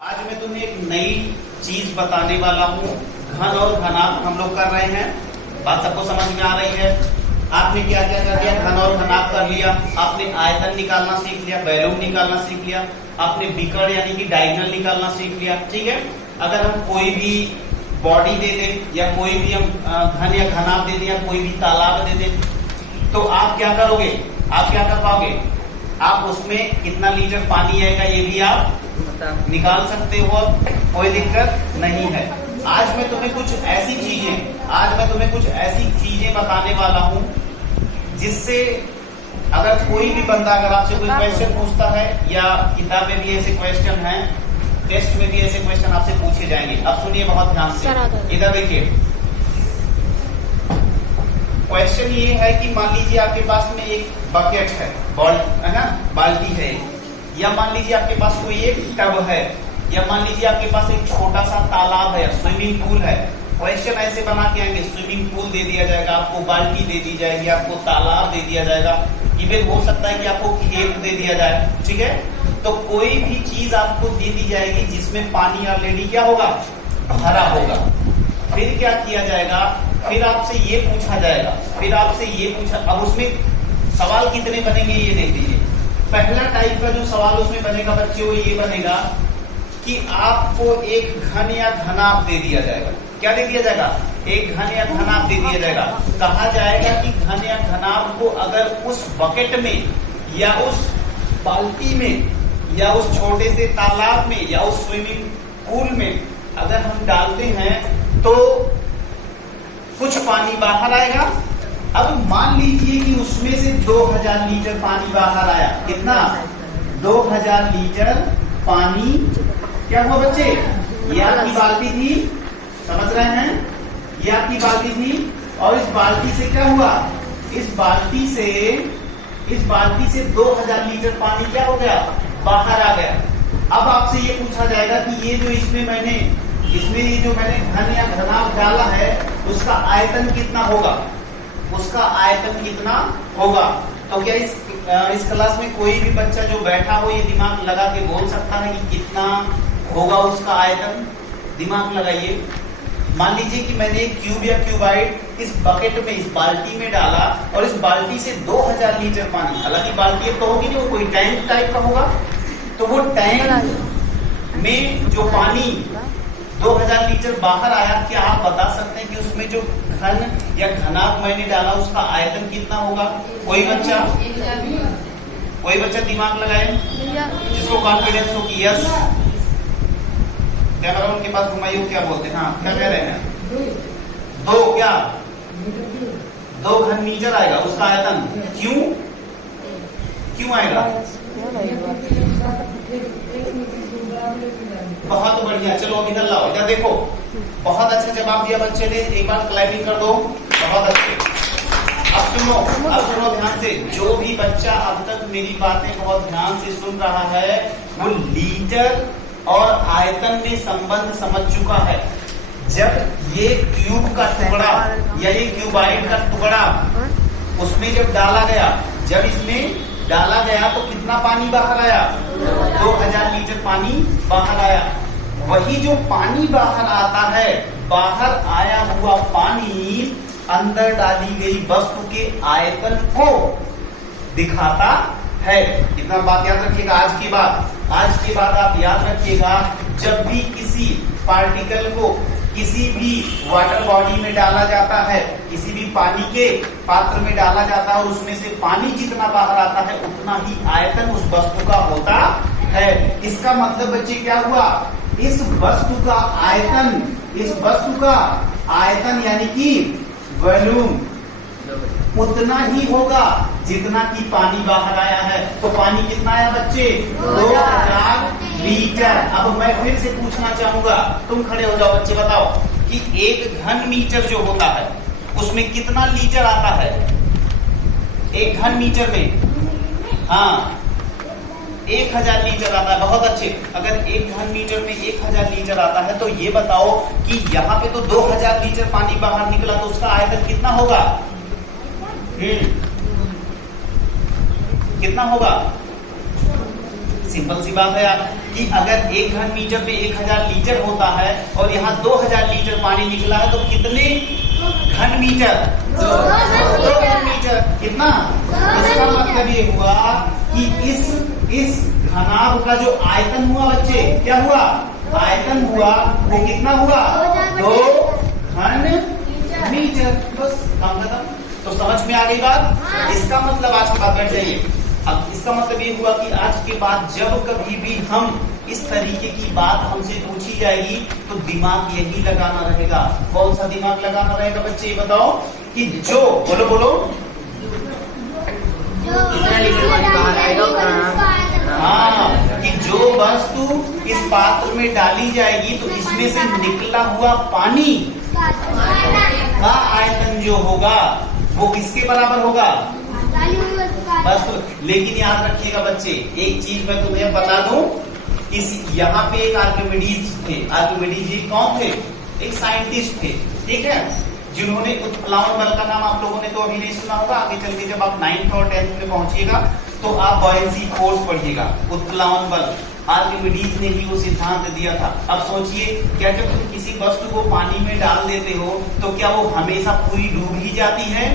आज मैं तुम्हें एक नई चीज बताने वाला हूँ। घन और घनाभ हम लोग कर रहे हैं। बात सबको समझ में आ रही है? आपने क्या क्या कर दिया? घन और घनाभ कर लिया। आपने आयतन निकालना सीख लिया, वॉल्यूम निकालना सीख लिया, आपने विकर्ण यानी कि डायगोनल निकालना सीख लिया। ठीक है, अगर हम कोई भी बॉडी दे दें या कोई भी हम घन या घनाभ दे दें या कोई भी तालाब दे दें तो आप क्या करोगे? आप क्या कर पाओगे? आप उसमें कितना लीटर पानी आएगा ये भी आप निकाल सकते हो, कोई दिक्कत नहीं है। आज मैं तुम्हें कुछ ऐसी चीजें बताने वाला हूँ जिससे अगर कोई भी बंदा अगर आपसे कोई क्वेश्चन पूछता है या किताब में भी ऐसे क्वेश्चन हैं, टेस्ट में भी ऐसे क्वेश्चन आपसे पूछे जाएंगे। अब सुनिए बहुत ध्यान से, इधर देखिए। क्वेश्चन ये है कि मान लीजिए आपके पास में एक बकेट है, बाल्टी है, या मान लीजिए आपके पास कोई एक टब है, या मान लीजिए आपके पास एक छोटा सा तालाब है, स्विमिंग पूल है। क्वेश्चन ऐसे बना के आएंगे, स्विमिंग पूल दे दिया जाएगा, आपको बाल्टी दे दी जाएगी, आपको तालाब दे दिया जाएगा, इवन हो सकता है कि आपको खेत दे दिया जाए। ठीक है, तो कोई भी चीज आपको दे दी जाएगी जिसमें पानी ऑलरेडी क्या होगा? भरा होगा। फिर क्या किया जाएगा? फिर आपसे ये पूछा जाएगा, अब उसमें सवाल कितने बनेंगे ये देख लीजिए। पहला टाइप का जो सवाल उसमें बनेगा बच्चे वो ये बनेगा कि आपको एक घन या घनाभ दे दिया जाएगा। क्या दे दिया जाएगा? एक घन या घनाभ दे दिया जाएगा। कहा जाएगा कि घन या घनाभ को अगर उस बकेट में या उस बाल्टी में या उस छोटे से तालाब में या उस स्विमिंग पूल में अगर हम डालते हैं तो कुछ पानी बाहर आएगा। अब मान लीजिए कि उसमें से 2000 लीटर पानी बाहर आया। कितना? 2000 लीटर पानी क्या हुआ बच्चे? ये आपकी बाल्टी थी, समझ रहे हैं? ये आपकी बाल्टी थी और इस बाल्टी से क्या हुआ? इस बाल्टी से 2000 लीटर पानी क्या हो गया? बाहर आ गया। अब आपसे ये पूछा जाएगा कि ये जो ये जो मैंने घन या घनाभ डाला है उसका आयतन कितना होगा? तो क्या इस क्लास में कोई भी बच्चा जो बैठा हो ये दिमाग लगा के बोल सकता है कि कितना होगा उसका आयतन? दिमाग लगाइए। मान लीजिए कि मैंने एक क्यूब या क्यूबाइड इस बकेट में, इस बाल्टी में डाला और इस बाल्टी से 2000 लीटर पानी, हालांकि बाल्टी तो होगी नहीं, वो कोई टैंक टाइप का होगा, तो वो टैंक में जो पानी 2000 लीटर बाहर आया, क्या आप बता सकते हैं कि उसमें जो घन या घनाभ मैंने डाला उसका आयतन कितना होगा? कोई बच्चा दिमाग लगाए जिसको कॉन्फिडेंस हो कि यस। कैमरा उनके पास घुमाइए, क्या बोलते हैं? हाँ, क्या कह रहे हैं? 2 घन मीटर आएगा उसका आयतन। क्यों आएगा? बहुत बढ़िया। चलो अब इधर लाओ, इधर देखो। बहुत अच्छा जवाब दिया बच्चे ने, एक बार क्लैपिंग कर दो। बहुत अच्छे। अब सुनो ध्यान से। जो भी बच्चा अब तक मेरी बातें बहुत ध्यान से सुन रहा है वो लीटर और आयतन में संबंध समझ चुका है। जब ये क्यूब का टुकड़ा या ये क्यूबाइड का टुकड़ा उसमें जब डाला गया, जब इसमें डाला गया तो कितना पानी बाहर आया? 2000 लीटर पानी बाहर आया। वही जो पानी बाहर आता है, बाहर आया हुआ पानी अंदर डाली गई वस्तु के आयतन को दिखाता है। इतना बात याद रखिएगा। आज के बाद आप याद रखिएगा, जब भी किसी पार्टिकल को किसी भी वाटर बॉडी में डाला जाता है, किसी भी पानी के पात्र में डाला जाता है और उसमें से पानी जितना बाहर आता है उतना ही आयतन उस वस्तु का होता है। इसका मतलब बच्चे क्या हुआ? इस वस्तु का आयतन यानी कि वॉल्यूम उतना ही होगा जितना कि पानी बाहर आया है। तो पानी कितना आया बच्चे? 2000 लीटर। अब मैं फिर से पूछना चाहूंगा, तुम खड़े हो जाओ बच्चे, बताओ कि एक घन मीटर जो होता है उसमें कितना लीटर आता है? एक घन मीटर में 1000 लीटर आता है। बहुत अच्छे। अगर एक घन मीटर में 1000 लीटर आता है तो ये बताओ कि यहाँ पे तो 2000 लीटर पानी बाहर निकला, तो उसका आयतन कितना होगा? कितना होगा? सिंपल सी बात है यार कि अगर 1 घन मीटर में 1000 लीटर होता है और यहाँ 2000 लीटर पानी निकला है तो कितने घन मीटर? 2 घन मीटर। कितना? इसका मतलब ये हुआ कि इस घनाभ का जो आयतन हुआ बच्चे, क्या हुआ? आयतन हुआ वो कितना हुआ? 2 घन मीटर। बस काम खत्म। तो समझ में आ गई बात? इसका मतलब आज की बात बैठ जाइए। अब इसका मतलब ये हुआ कि आज के बाद जब कभी भी हम इस तरीके की बात हमसे पूछी जाएगी तो दिमाग यही लगाना रहेगा। कौन सा दिमाग लगाना रहेगा बच्चे, ये बताओ? कि जो बोलो हाँ, कि जो वस्तु इस पात्र में डाली जाएगी तो इसमें से निकला हुआ पानी का आयतन जो होगा वो किसके बराबर होगा? बस। तो लेकिन याद रखिएगा बच्चे, एक चीज मैं तुम्हें बता दूं, इस यहाँ पे एक आर्किमिडीज थे। आर्किमिडीज जी कौन थे? एक साइंटिस्ट थे, ठीक है, जिन्होंने उत्प्लावन बल का नाम आप लोगों ने तो अभी नहीं सुना होगा। आगे चल के जब आप 9th और 10th में पहुंचिएगा तो आप बॉयंसी फोर्स पढ़िएगा, उत्प्लावन बल। आर्किमिडीज ने ही वो सिद्धांत दिया था। अब सोचिए, क्या जब तुम किसी वस्तु को पानी में डाल देते हो तो क्या वो हमेशा पूरी डूब ही जाती है?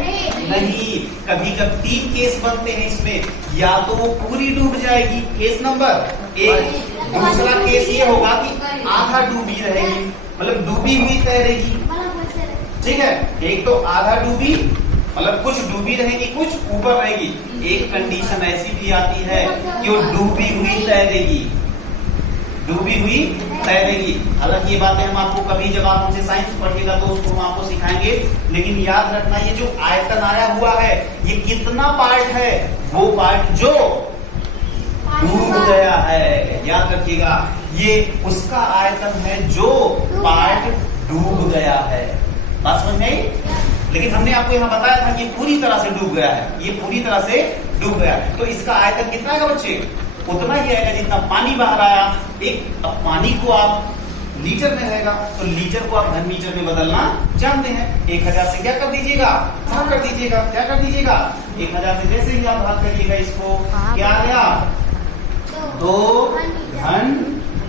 नहीं। कभी कभी 3 केस बनते हैं इसमें, या तो वो पूरी डूब जाएगी, केस नंबर 1। दूसरा केस ये होगा कि आधा डूबी रहेगी, मतलब डूबी हुई तैरेगी, ठीक है। एक तो आधा डूबी मतलब कुछ डूबी रहेगी, कुछ ऊपर रहेगी। एक कंडीशन ऐसी भी आती है कि वो डूबी हुई तैरेगी, डूबी हुई तैरेगी। हालांकि ये बातें हम आपको कभी जब आप हमसे साइंस पढ़िएगा तो उसको हम आपको सिखाएंगे, लेकिन याद रखना ये जो आयतन आया हुआ है ये कितना पार्ट है? वो पार्ट जो डूब गया है। याद रखिएगा, ये उसका आयतन है जो पार्ट डूब गया है। बात समझ में आई? लेकिन हमने आपको यहाँ बताया था कि ये पूरी तरह से डूब गया है, ये पूरी तरह से डूब गया है। तो इसका आयतन कितना है बच्चे? उतना ही आएगा जितना पानी बाहर आया। अब पानी को आप लीटर में रहेगा तो लीटर को आप घन मीटर में बदलना जानते हैं। 1000 से क्या कर दीजिएगा? भाग कर दीजिएगा। क्या कर दीजिएगा? 1000 से जैसे ही आप भाग करिएगा इसको, क्या आया? 2 घन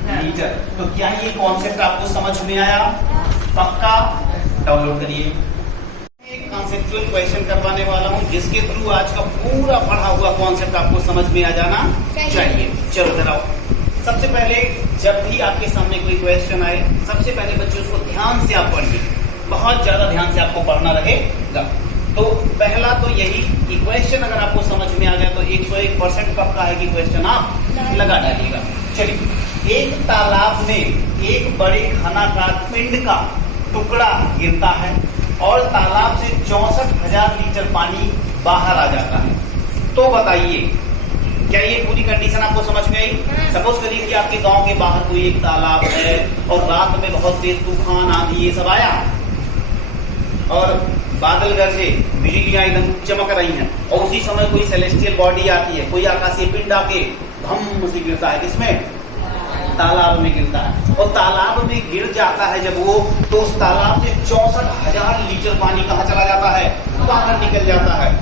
मीटर। तो क्या ये कॉन्सेप्ट आपको समझ में आया? पक्का? डाउनलोड करिए। एक कॉन्सेप्चुअल क्वेश्चन करवाने वाला हूँ जिसके थ्रू आज का पूरा पढ़ा हुआ कॉन्सेप्ट आपको समझ में आ जाना चाहिए। चलो इधर आओ। सबसे पहले जब भी आपके सामने कोई क्वेश्चन आए, सबसे पहले बच्चों उसको ध्यान से आप पढ़िए, बहुत ज्यादा ध्यान से आपको पढ़ना रहेगा। तो पहला तो यही कि क्वेश्चन अगर आपको समझ में आ गया तो 101% पक्का है कि क्वेश्चन आप लगा डालिएगा। चलिए, एक तालाब में एक बड़े घनाकार पिंड का टुकड़ा गिरता है और तालाब से 64,000 लीटर पानी बाहर आ जाता है। तो बताइए, क्या ये पूरी कंडीशन आपको समझ में आई? सपोज करिए कि आपके गांव के बाहर कोई एक तालाब है और रात में बहुत तेज तूफान, आंधी ये सब आया और बादल गरजे, बिजलियां एकदम चमक रही हैं और उसी समय कोई सेलेस्टियल बॉडी आती है, कोई आकाशीय पिंड आके धम से गिरता है। किसमें? तालाब में गिरता है। और तालाब में गिर जाता है जब वो, तो उस तालाब से 64,000 लीटर पानी कहाँ चला जाता है? बाहर निकल जाता है।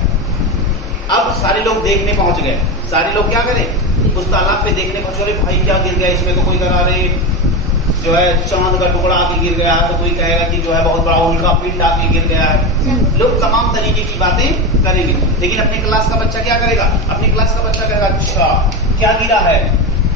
अब सारे लोग देखने पहुंच गए। सारे लोग क्या करें? उस तालाब पे देखने पहुंच गए, भाई क्या गिर गया इसमें? तो कोई कह रहे जो है चांद का टुकड़ा आके गिर गया, तो कोई कहेगा कि जो है बहुत बड़ा उल्का पिंड आके गिर गया है। लोग तमाम तरीके की बातें करेंगे, लेकिन अपने क्लास का बच्चा क्या करेगा? अपनी क्लास का बच्चा कहेगा अच्छा क्या गिरा है?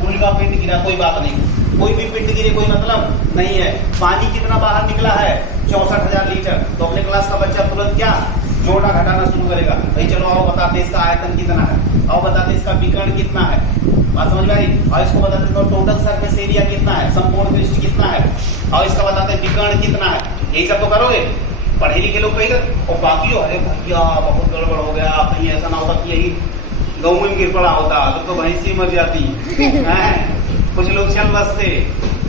उल्का पिंड गिरा, कोई बात नहीं। कोई भी पिंड गिरे कोई मतलब नहीं है। पानी कितना बाहर निकला है? 64,000 लीटर। तो अपने क्लास का बच्चा तुरंत क्या जोड़ना घटाना शुरू करेगा, भाई चलो आओ बताते इसका आयतन कितना है, आओ बताते इसका विकर्ण कितना है। बात समझ में आई? और इसको बताते तो टोटल सरफेस एरिया कितना है, संपूर्ण पृष्ठ कितना है, और इसका बताते विकर्ण कितना है। यही सब तो करोगे, पढ़े लिखे लोग कहेगा। और बाकी अरे भैया बहुत गड़बड़ हो गया, कहीं ऐसा ना होता कि यही गाँव में गिर पड़ा होता तो भैंसी मर जाती है। कुछ लोग चल बसते,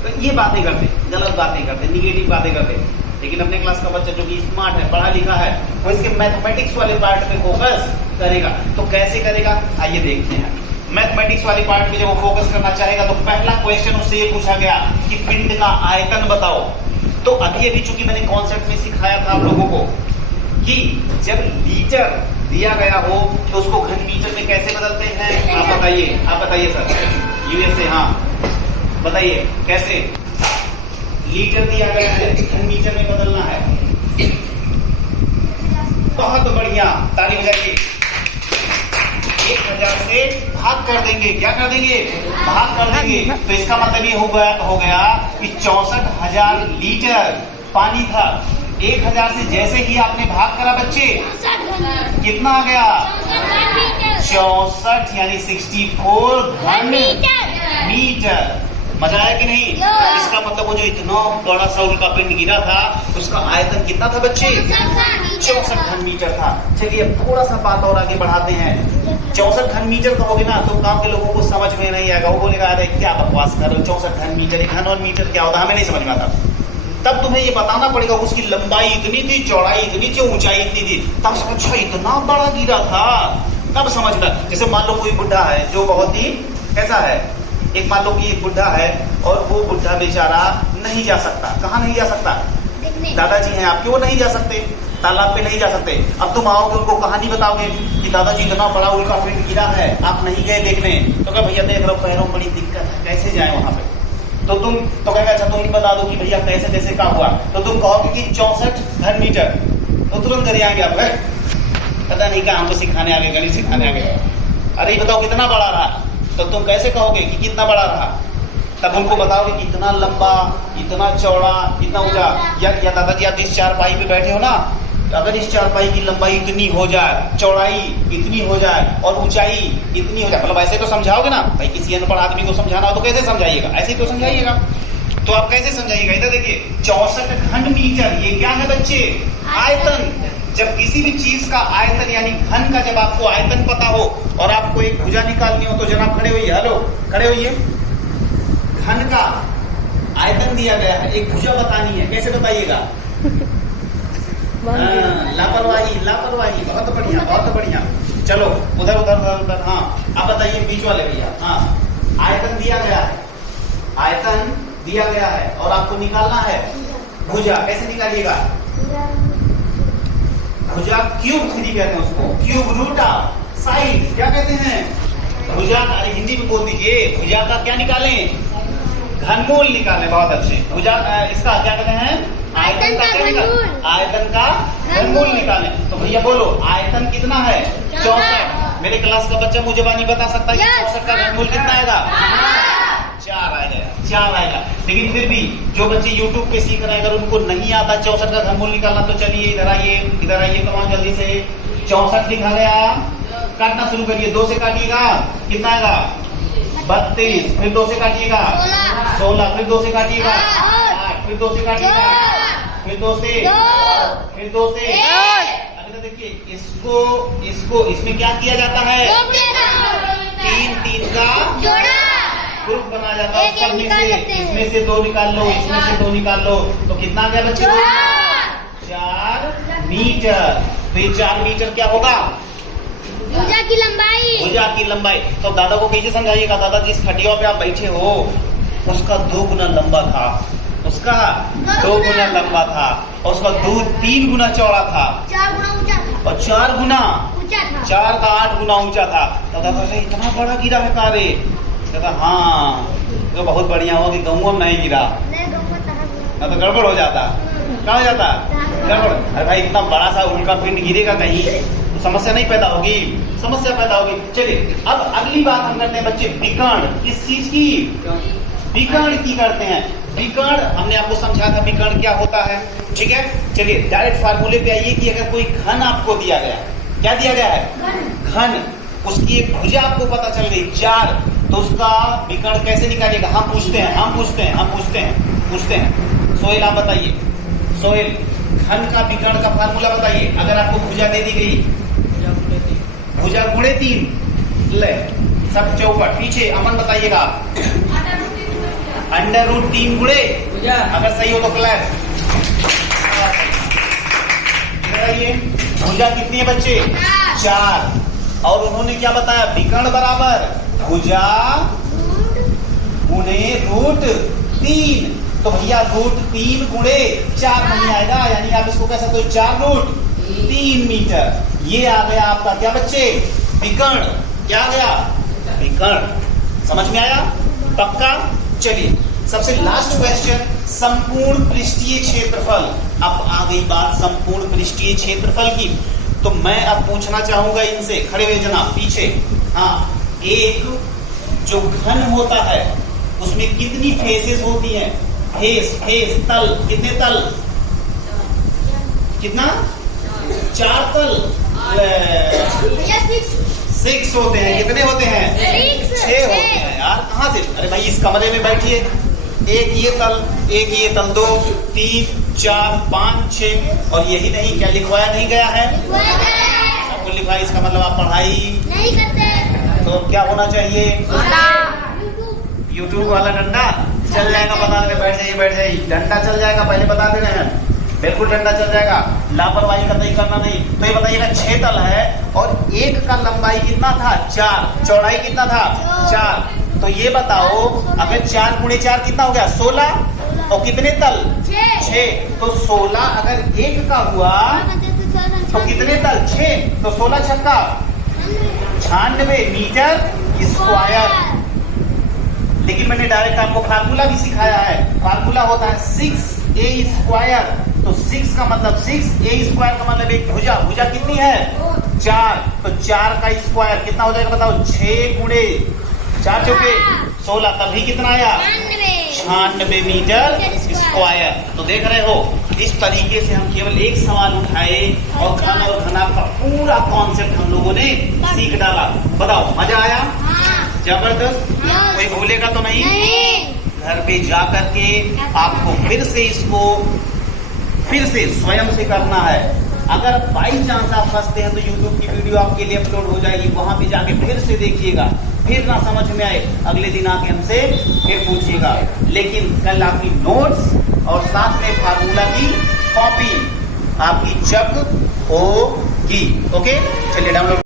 तो ये बातें करते, गलत बातें करते, निगेटिव बातें करते। लेकिन अपने क्लास का बच्चा जो कि स्मार्ट है, पढ़ा लिखा है, वो इसके मैथमेटिक्स वाले पार्ट पे फोकस करेगा। तो कैसे करेगा आइए देखते हैं। मैथमेटिक्स वाली पार्ट पे जब वो फोकस करना चाहेगा तो पहला क्वेश्चन उससे ये पूछा गया कि पिंड का आयतन बताओ। तो अभी अभी चूंकि मैंने कॉन्सेप्ट में सिखाया था आप लोगों को कि जब लीटर दिया गया हो तो उसको घन मीटर में कैसे बदलते हैं, आप बताइए सर। यूएसए। हाँ बताइए कैसे? लीटर दिया गया है, घन मीटर में बदलना है। बहुत बढ़िया, ताली बजाइए। 1000 से भाग कर देंगे, क्या कर देंगे? भाग कर देंगे। तो इसका मतलब ये हो गया कि 64,000 लीटर पानी था। 1000 से जैसे ही आपने भाग करा बच्चे, कितना आ गया? 64 यानी 64 घन मीटर। मजा आया कि नहीं? इसका मतलब वो जो इतना बड़ा सा उल्कापिंड गिरा था उसका आयतन कितना था बच्चे? 64 घन मीटर था। चलिए अब थोड़ा सा बात और आगे बढ़ाते हैं। 64 घन मीटर कहोगे ना तो गांव के लोगों को समझ में नहीं आएगा। वो बोलेगा अरे क्या बकवास कर रहे हो, 64 घन मीटर, घन और मीटर क्या होता है, हमें नहीं समझ में आता। तब तुम्हें ये बताना पड़ेगा उसकी लंबाई इतनी थी, चौड़ाई इतनी थी, ऊंचाई इतनी थी। तब समझो इतना बड़ा गिरा था, तब समझना। जैसे मान लो कोई बुढ़ा है जो बहुत ही कैसा है, एक मान लो कि एक बुढ़ा है और वो बुढ़ा बेचारा नहीं जा सकता। कहाँ नहीं जा सकता? दादाजी हैं आपके, वो नहीं जा सकते, तालाब पे नहीं जा सकते। अब तुम आओगे उनको कहानी बताओगे कि दादाजी इतना बड़ा उल्कापिंड गिरा है, आप नहीं गए देखने, तो क्या भैया देख लो पैरों में बड़ी दिक्कत है, कैसे जाए वहां पे? तो तुम तो कहेगा अच्छा तुम ही बता दो कि भैया कैसे कैसे क्या हुआ। तो तुम कहोगे कि 64 घन मीटर, तो तुरंत घर आएंगे आप, पता नहीं क्या हमको सिखाने आ गए, गणित सिखाने आ गए। अरे बताओ कितना बड़ा रहा, तो तुम कैसे कहोगे कि कितना बड़ा रहा? तब उनको बताओगे कि इतना लंबा, इतना चौड़ा, इतना ऊंचा। या दादाजी आप जिस चारपाई पे बैठे हो ना, अगर इस चारपाई की लंबाई इतनी हो जाए, चौड़ाई इतनी हो जाए और ऊंचाई इतनी हो जाए, मतलब ऐसे तो समझाओगे ना भाई। किसी अनपढ़ आदमी को समझाना हो तो कैसे समझाइएगा? ऐसे तो समझाइएगा। तो आप कैसे समझाइएगा? इधर देखिए 64 घन मीटर, ये क्या है बच्चे? आयतन। जब किसी भी चीज का आयतन यानी घन का जब आपको आयतन पता हो और आपको एक भुजा निकालनी हो तो जनाब खड़े होइए, हेलो खड़े होइए। घन का आयतन दिया गया है, एक भुजा बतानी है, कैसे बताइएगा? लापरवाही, लापरवाही। बहुत बढ़िया, बहुत बढ़िया। चलो उधर उधर उधर उधर। हाँ आप बताइए बीच वाले भैया। हाँ आयतन दिया गया है, आयतन दिया गया है और आपको निकालना है भुजा। कैसे निकालिएगा? भुजा क्यूब 3 कहते हैं उसको, क्यूब रूट ऑफ साइड क्या कहते हैं? भुजा का हिंदी में बोल दीजिए, भुजा का क्या निकालें? घनमूल निकालें। बहुत अच्छे। भुजा इसका क्या कहते हैं? आयतन का घनमूल। आयतन का घनमूल निकालें। तो भैया बोलो आयतन कितना है? 64। मेरे क्लास का बच्चा मुझे नहीं बता सकता कि 64 का घनमूल कितना आएगा? 4 आएगा, 4 आएगा। लेकिन फिर भी जो बच्चे YouTube पे सीख रहे हैं अगर उनको नहीं आता 64 का घनमूल निकालना तो चलिए इधर आइए, इधर आइए, कमाओ जल्दी से। 64 लिखा गया, काटना शुरू करिए। 2 से काटिएगा, कितना आएगा? 32। फिर 2 से काटिएगा 16। फिर 2 से काटिएगा 8। फिर 2 से काटिएगा, फिर 2 से, फिर 2 से। अभी तो देखिए इसको इसमें क्या किया जाता है? 3 का ग्रुप बना जाता है। सब में से इसमें से 2 निकाल लो, इसमें से 2 निकाल लो, तो कितना आ गया बच्चे? 4 मीटर। तो ये 4 मीटर क्या होगा? भुजा की लंबाई। भुजा की लंबाई। तो दादा को कैसे समझाइएगा? दादा जिस खटिया पे आप बैठे हो उसका 2 गुना लंबा था, उसका 2 गुना लंबा था और उसका 3 गुना चौड़ा था, 4 गुना ऊंचा था और 4 गुना ऊंचा था, 4 का 8 गुना ऊंचा था। तो दादा से इतना बड़ा गिरा है कारे? कहता हाँ तो बहुत बढ़िया हुआ कि गाँव में नहीं गिरा, ना तो गड़बड़ हो जाता। क्या हो जाता? गड़बड़। अरे भाई इतना बड़ा सा उल्कापिंड गिरेगा कहीं तो समस्या नहीं पैदा होगी? समस्या पैदा होगी। चलिए अब अगली बात हम करते हैं बच्चे विकर्ण। किस चीज की? विकर्ण की करते हैं। विकर्ण हमने आपको समझा था विकर्ण क्या होता है, ठीक है। चलिए डायरेक्ट फार्मूले पे आइए कि अगर कोई घन आपको दिया गया, क्या दिया गया है? घन। उसकी एक भुजा आपको पता चल गई 4, तो उसका विकर्ण कैसे निकालिएगा? हम पूछते हैं। सोहेल आप बताइए, सोहेल घन का विकर्ण का फार्मूला बताइए। अगर आपको भुजा दे दी गई, भुजा गुणे 3 ले सब चौपट पीछे। अमन बताइएगा √3 गुणे, अगर सही हो तो क्लैप। भुजा कितनी है बच्चे? 4। और उन्होंने क्या बताया? विकर्ण बराबर भुजा गुणे √3। तो भैया √3 गुणे 4 नहीं आएगा, यानी आप इसको कह सकते हो 4√3 मीटर। ये आ गया आपका क्या बच्चे? विकर्ण। क्या आ गया? विकर्ण। समझ में आया? पक्का? चलिए सबसे लास्ट क्वेश्चन, संपूर्ण पृष्ठीय क्षेत्रफल। अब आ गई बात संपूर्ण पृष्ठीय क्षेत्रफल की, तो मैं अब पूछना चाहूंगा इनसे, खड़े हुए जनाब पीछे। हाँ, एक जो घन होता है उसमें कितनी फेसेस होती हैं? फेस तल, कितने तल? कितना? 4 तल। 6 होते हैं। कितने होते हैं? 6 होते हैं यार। कहाँ से? अरे भाई इस कमरे में बैठिए, एक ये तल, एक ये तल, 2 3 4 5 6, और यही नहीं क्या लिखवाया नहीं गया है? आपको लिखवाया, इसका मतलब आप पढ़ाई नहीं करते। तो क्या होना चाहिए? यूट्यूब वाला डंडा चल जाएगा, बता दे, बैठ जाइए, डंडा चल जाएगा, पहले बता दे रहे हैं, बिल्कुल डंडा चल जाएगा, लापरवाही का नहीं करना नहीं। तो ये बताइएगा 6 तल है और एक का लंबाई कितना था? 4, चौड़ाई कितना था? 4। तो ये बताओ अगर 4 गुणे 4 कितना हो गया? 16, और कितने तल? 6। तो 16 अगर एक का हुआ तो कितने तल? 6। तो 16 छक्का 96 मीटर स्क्वायर। लेकिन मैंने डायरेक्ट आपको फार्मूला भी सिखाया है। फार्मूला होता है 6a²। तो 6 का मतलब 6a² का मतलब एक भुजा, भुजा कितनी है? 4। तो 4 का स्क्वायर कितना हो जाएगा बताओ? 6 गुणे 4 चौके 16, तभी कितना आया? 96 मीटर स्क्वायर। तो देख रहे हो, इस तरीके से हम केवल एक सवाल उठाए और घन और घनाभ का पूरा कॉन्सेप्ट हम लोगों ने सीख डाला। बताओ मजा आया? जबरदस्त। कोई भूलेगा तो नहीं? घर पे जा करके आपको फिर से इसको स्वयं से करना है। अगर बाई चांस आप फंसते हैं तो YouTube की वीडियो आपके लिए अपलोड हो जाएगी, वहां पे जाके फिर से देखिएगा। फिर ना समझ में आए अगले दिन आके हमसे फिर पूछिएगा। लेकिन कल आपकी नोट्स और साथ में फार्मूला की कॉपी आपकी जब होगी। ओके, चलिए डाउनलोड